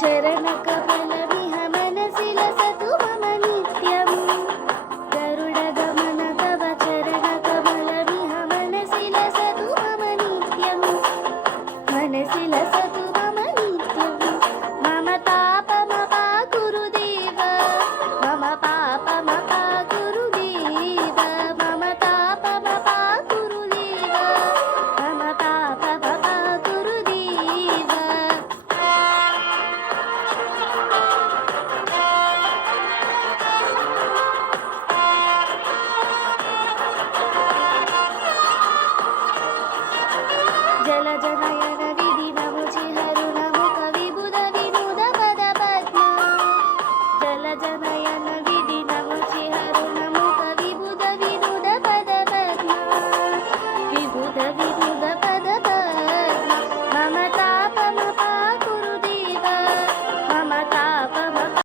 चरणकमलमिह मनसि लसतु मम नित्यम् गरुडगमन तव चरणकमलमिह मनसि लसतु मम नित्यम् मनसि लसतु मम नित्यम् मम तापमपाकुरुदेव मम पापमपाकुरुदेव मम तापमपाकुरुदेव मम पापमपाकुरुदेव जलज